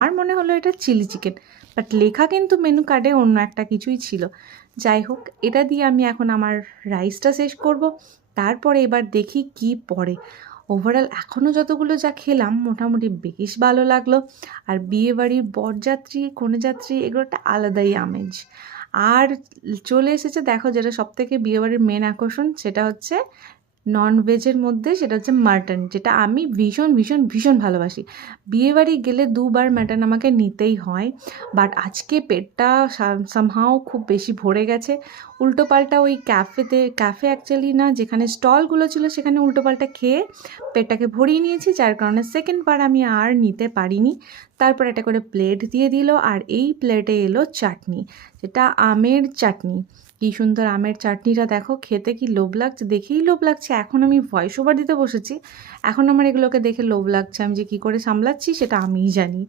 আর মনে হলো এটা চিলি চিকেন, বাট লেখা কিন্তু মেনু কার্ডে অন্য একটা কিছুই ছিল। যাই হোক, এটা দিয়ে আমি এখন আমার রাইসটা শেষ করব, তারপরে এবার দেখি কি পড়ে। ওভারঅল এখনও যতগুলো যা খেলাম মোটামুটি বেশ ভালো লাগলো। আর বিয়েবাড়ির বরযাত্রী কনেযাত্রী এগুলো একটা আলাদাই আমেজ। আর চলে এসেছে দেখো, যেটা সবথেকে বিয়েবাড়ির মেন আকর্ষণ, সেটা হচ্ছে ননভেজের মধ্যে, সেটা হচ্ছে মাটন, যেটা আমি ভীষণ ভীষণ ভীষণ ভালোবাসি। বিয়েবাড়ি গেলে দুবার মাটন আমাকে নিতেই হয়, বাট আজকে পেটটা সামহাও খুব বেশি ভরে গেছে। উল্টোপাল্টা ওই ক্যাফে অ্যাকচুয়ালি না, যেখানে স্টলগুলো ছিল সেখানে উল্টোপাল্টা খেয়ে পেটটাকে ভরিয়ে নিয়েছি, যার কারণে সেকেন্ড বার আমি আর নিতে পারিনি। তারপর একটা করে প্লেট দিয়ে দিল, আর এই প্লেটে এলো চাটনি, যেটা আমের চাটনি। কী সুন্দর আমের চাটনিটা দেখো, খেতে কি লোভ লাগছে, দেখেই লোভ লাগছে। এখন আমি ভয়েস ওভার দিতে বসেছি, এখন আমার এগুলোকে দেখে লোভ লাগছে, আমি যে কী করে সামলাচ্ছি সেটা আমিই জানি।